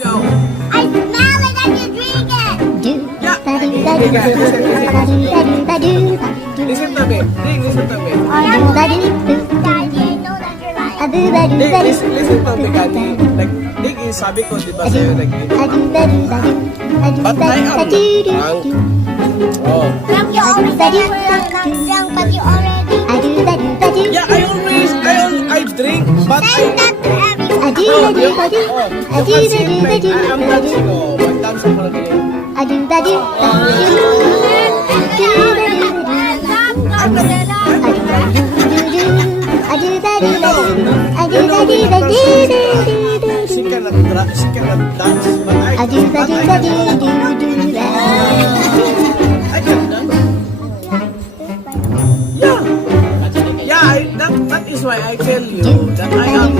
Yo. I smell it and you drink it. Yeah. Listen to me. Ding, listen to me. Daddy, I know that you're lying. Ding, listen to me, Kani. Like, Ding, sabi ko, di ba sa'yo, like, but I am drunk. Oh. Drunk, you always say that you're not drunk, but you already. Yeah, I drink, but Say I... that to everyone. Oh, you can see me. I am dancing. Oh, mag-dance ako lang ganyan. She cannot dance, but I can dance. Yeah. Yeah, that is why I tell you that I am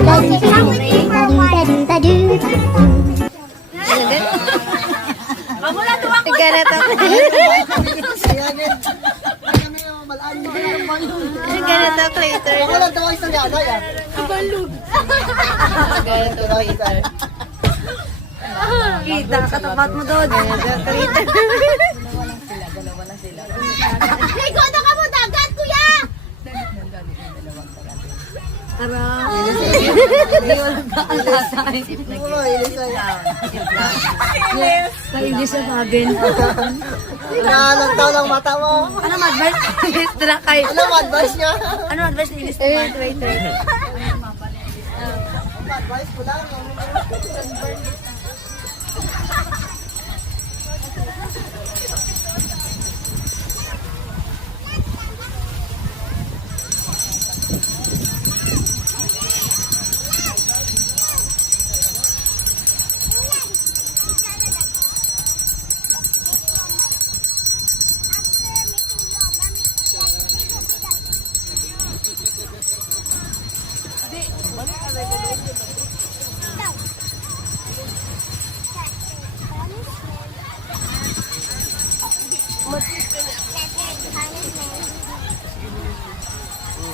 Ganito, Clayton. Wala daw ang isang yada yan. Ganito, Clayton. Kita, katapat mo doon. Ganito, Clayton. Ligo na ka mo, dagat, kuya! Hindi walang kaalatay. Oo, ilis na yan. Kaibig sa bagin. Nalantaw ng mata mo. Ano advice? Ano ang advice niya? Ano advice ni Ilis naman? Clayton. Advice ko lang.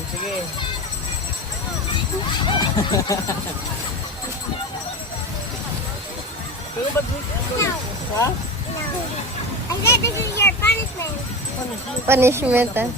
sige. I said this is your punishment. Punishment, ah.